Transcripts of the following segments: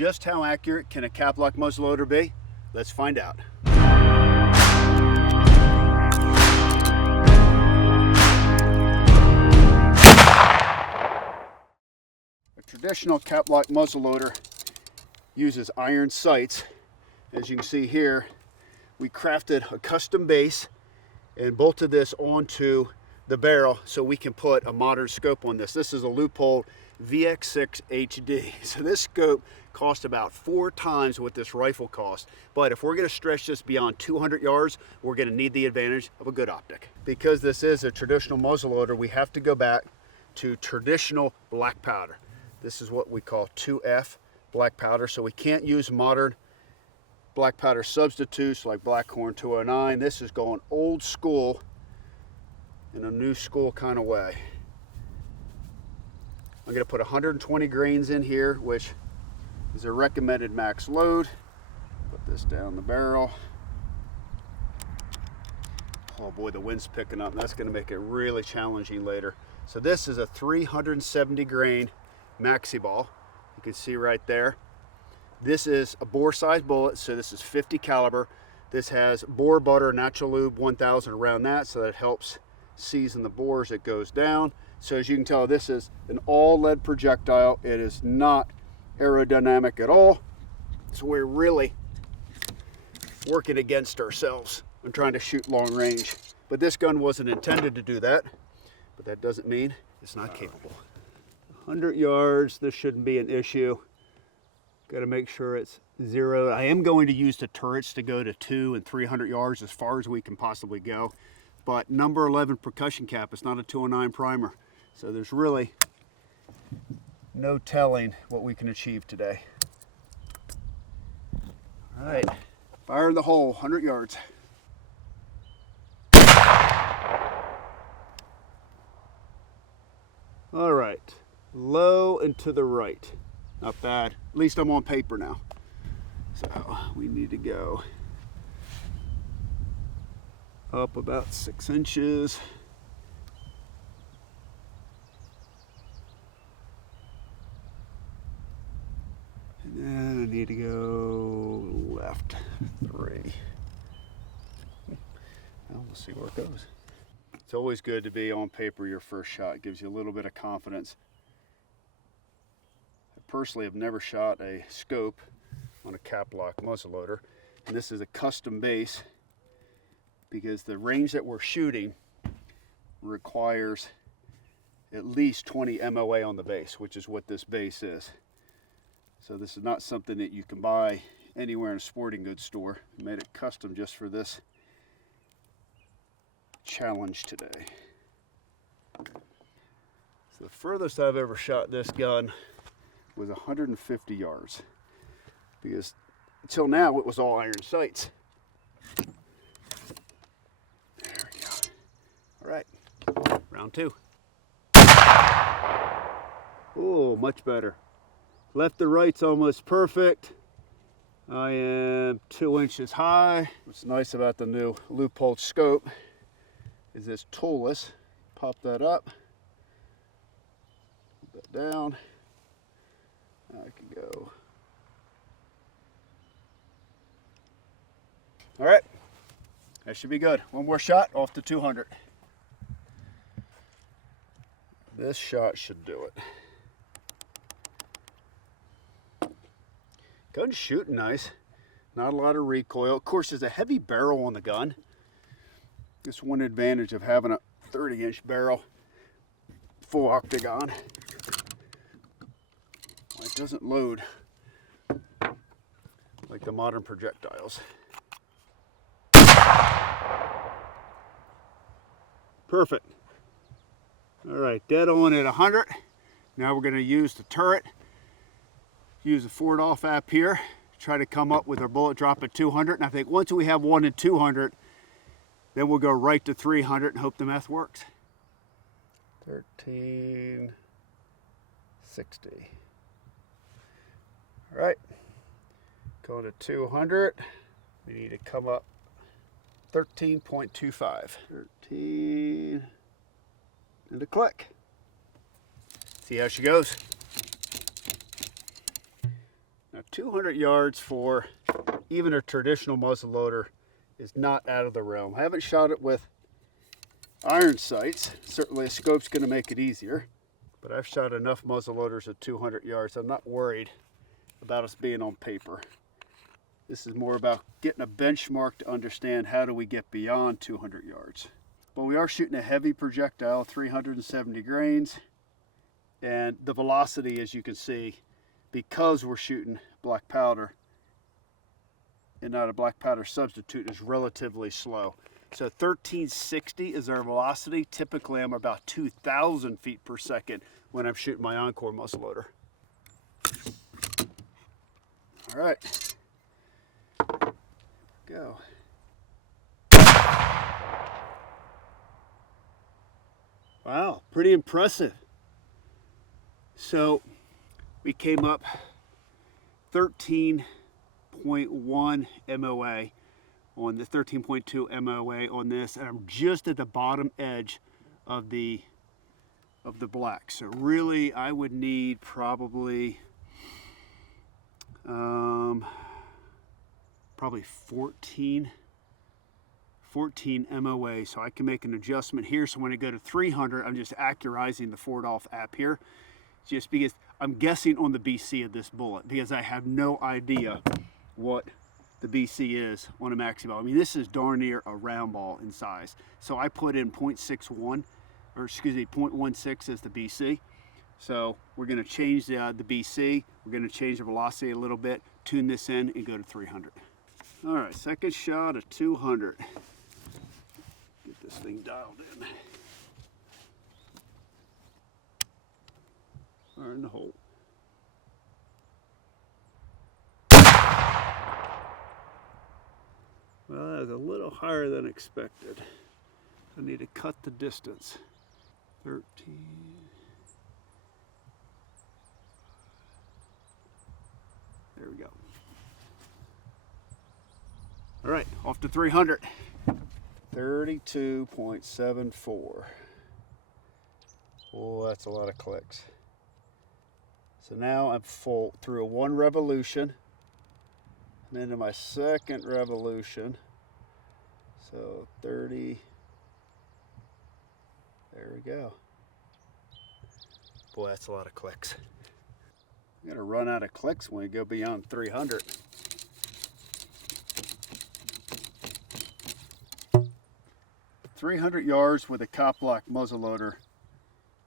just how accurate can a caplock muzzleloader be? Let's find out. A traditional caplock muzzleloader uses iron sights. As you can see here, we crafted a custom base and bolted this onto the barrel so we can put a modern scope on this. This is a Leupold VX6 HD. So this scope cost about 4 times what this rifle cost. But if we're going to stretch this beyond 200 yards, we're going to need the advantage of a good optic. Because this is a traditional muzzleloader, we have to go back to traditional black powder. This is what we call 2F black powder. So we can't use modern black powder substitutes like Blackhorn 209. This is going old school in a new school kind of way. I'm going to put 120 grains in here, which is a recommended max load. Put this down the barrel. Oh boy, the wind's picking up. That's going to make it really challenging later. So this is a 370 grain maxi ball. You can see right there. This is a bore size bullet, so this is 50 caliber. This has bore butter natural lube 1000 around that, so that helps season the bore as it goes down. So as you can tell, this is an all lead projectile. It is not aerodynamic at all. So we're really working against ourselves and trying to shoot long range. But this gun wasn't intended to do that, but that doesn't mean it's not capable. 100 yards, this shouldn't be an issue. Got to make sure it's zeroed. I am going to use the turrets to go to 200 and 300 yards as far as we can possibly go. But number 11 percussion cap, it's not a 209 primer. So there's really no telling what we can achieve today. All right, fire in the hole, 100 yards. All right, low and to the right. Not bad, at least I'm on paper now. So we need to go up about 6 inches. And then I need to go left 3. Well, we'll see where it goes. It's always good to be on paper your first shot. It gives you a little bit of confidence. I personally have never shot a scope on a caplock muzzleloader, and this is a custom base because the range that we're shooting requires at least 20 MOA on the base, which is what this base is. So this is not something that you can buy anywhere in a sporting goods store. I made it custom just for this challenge today. So the furthest I've ever shot this gun was 150 yards, because until now it was all iron sights. There we go. All right, round 2. Oh, much better. Left to right's almost perfect. I am 2 inches high. What's nice about the new Leupold scope is this toolless. Pop that up, put that down. Now I can go. All right, that should be good. One more shot off to 200. This shot should do it. Gun's shooting nice. Not a lot of recoil. Of course, there's a heavy barrel on the gun. That's one advantage of having a 30-inch barrel, full octagon. It doesn't load like the modern projectiles. Perfect. All right, dead on at 100. Now we're going to use the turret. Use the forward off app here. Try to come up with our bullet drop at 200. And I think once we have one at 200, then we'll go right to 300 and hope the math works. 1360. All right, going to 200. We need to come up 13.25. 13, and a click. See how she goes. Now 200 yards for even a traditional muzzleloader is not out of the realm. I haven't shot it with iron sights. Certainly a scope's going to make it easier, but I've shot enough muzzleloaders at 200 yards. I'm not worried about us being on paper. This is more about getting a benchmark to understand how do we get beyond 200 yards. But we are shooting a heavy projectile, 370 grains, and the velocity, as you can see, because we're shooting black powder and not a black powder substitute, is relatively slow. So 1360 is our velocity. Typically I'm about 2,000 feet per second when I'm shooting my Encore muzzleloader. All right, go. Wow, pretty impressive. So we came up 13.1 MOA on the 13.2 MOA on this, and I'm just at the bottom edge of the black. So really I would need probably 14 MOA, so I can make an adjustment here. So when I go to 300, I'm just accurizing the Ford-Off app here, just because I'm guessing on the BC of this bullet, because I have no idea what the BC is on a maxi ball. I mean, this is darn near a round ball in size. So I put in 0.61, or excuse me, 0.16 as the BC. So we're going to change the BC. We're going to change the velocity a little bit, tune this in, and go to 300. All right, second shot at 200. Get this thing dialed in. Fire in the hole. Well, that was a little higher than expected. I need to cut the distance. 13. There we go. All right, off to 300. 32.74. Oh, that's a lot of clicks. So now I'm full through one revolution and into my second revolution. So 30. There we go. Boy, that's a lot of clicks. You're gonna run out of clicks when you go beyond 300. .300 yards with a caplock muzzleloader,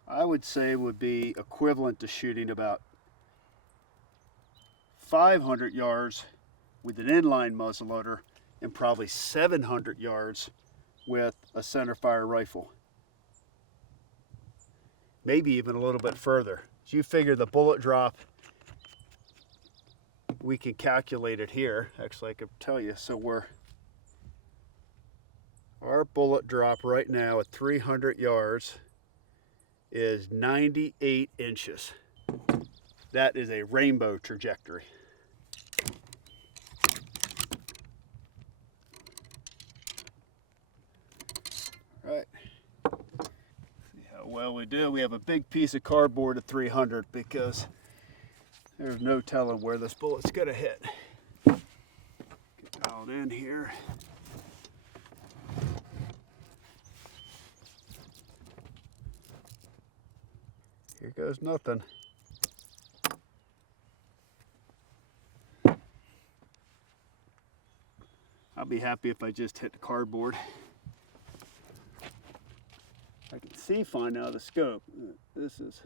I would say would be equivalent to shooting about 500 yards with an inline muzzleloader and probably 700 yards with a centerfire rifle. Maybe even a little bit further. So you figure the bullet drop, we can calculate it here. Actually, I could tell you. So our bullet drop right now at 300 yards is 98 inches. That is a rainbow trajectory. All right. See how well we do. We have a big piece of cardboard at 300 because there's no telling where this bullet's gonna hit. Get dialed in here. Here goes nothing. I'll be happy if I just hit the cardboard. I can see fine out of the scope. This is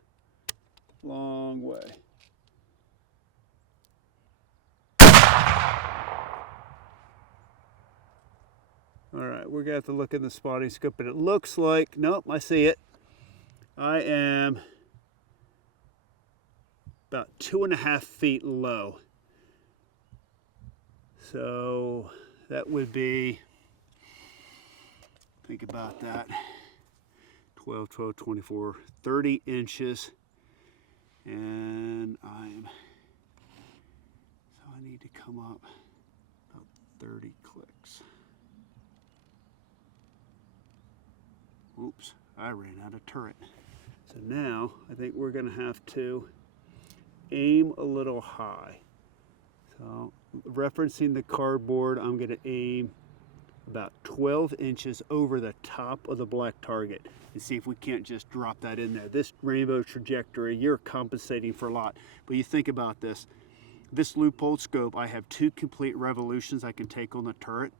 a long way. All right, we're gonna have to look in the spotting scope, but it looks like, nope, I see it. I am about 2.5 feet low. So that would be, think about that, 12, 24, 30 inches. And so I need to come up about 30 clicks. Oops, I ran out of turret. So now I think we're gonna have to aim a little high. So referencing the cardboard, I'm going to aim about 12 inches over the top of the black target and see if we can't just drop that in there. This rainbow trajectory, you're compensating for a lot. But you think about this. This loophole scope, I have 2 complete revolutions I can take on the turret.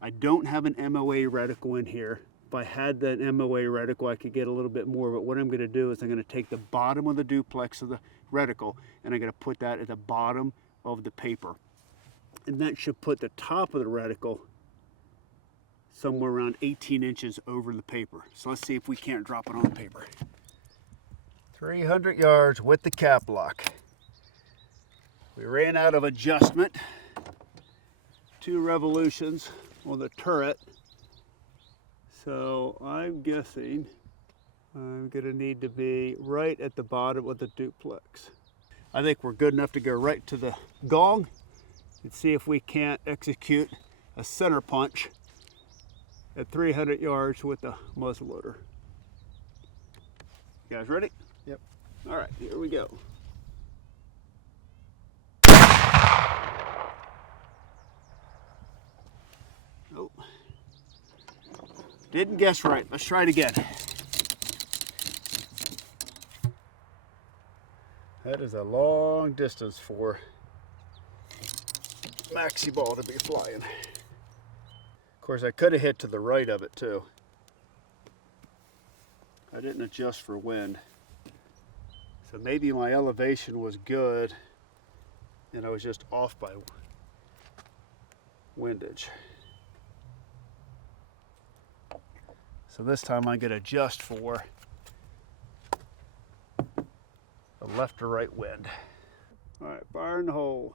I don't have an MOA reticle in here. If I had that MOA reticle, I could get a little bit more, but what I'm going to do is I'm going to take the bottom of the duplex of the reticle and I'm going to put that at the bottom of the paper. And that should put the top of the reticle somewhere around 18 inches over the paper. So let's see if we can't drop it on the paper. 300 yards with the cap lock. We ran out of adjustment. 2 revolutions on the turret. So I'm guessing I'm gonna need to be right at the bottom of the duplex. I think we're good enough to go right to the gong and see if we can't execute a center punch at 300 yards with the muzzleloader. You guys ready? Yep. All right, here we go. Oh, didn't guess right. Let's try it again. That is a long distance for maxi ball to be flying. Of course, I could have hit to the right of it too. I didn't adjust for wind. So maybe my elevation was good and I was just off by windage. So this time I'm going to adjust for the left or right wind. All right, fire in the hole.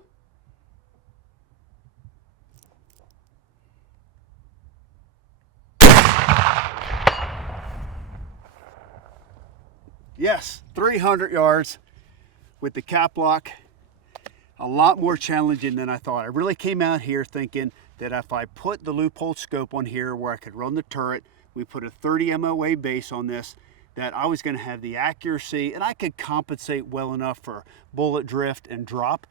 Yes, 300 yards with the cap lock. A lot more challenging than I thought. I really came out here thinking that if I put the loophole scope on here where I could run the turret, we put a 30 MOA base on this, that I was going to have the accuracy and I could compensate well enough for bullet drift and drop.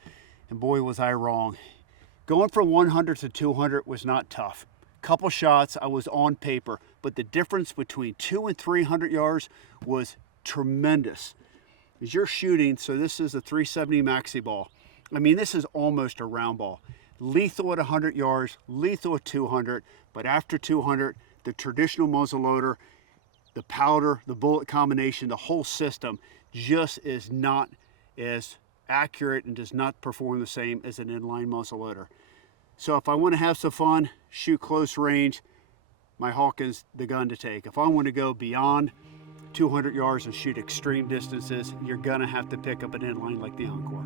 And boy, was I wrong. Going from 100 to 200 was not tough. Couple shots, I was on paper, but the difference between 200 and 300 yards was tremendous. As you're shooting, so this is a 370 maxi ball. I mean, this is almost a round ball. Lethal at 100 yards, lethal at 200, but after 200, the traditional muzzleloader, the powder, the bullet combination, the whole system just is not as accurate and does not perform the same as an inline muzzleloader. So if I want to have some fun, shoot close range, my Hawkins the gun to take. If I want to go beyond 200 yards and shoot extreme distances, you're gonna have to pick up an inline like the Encore.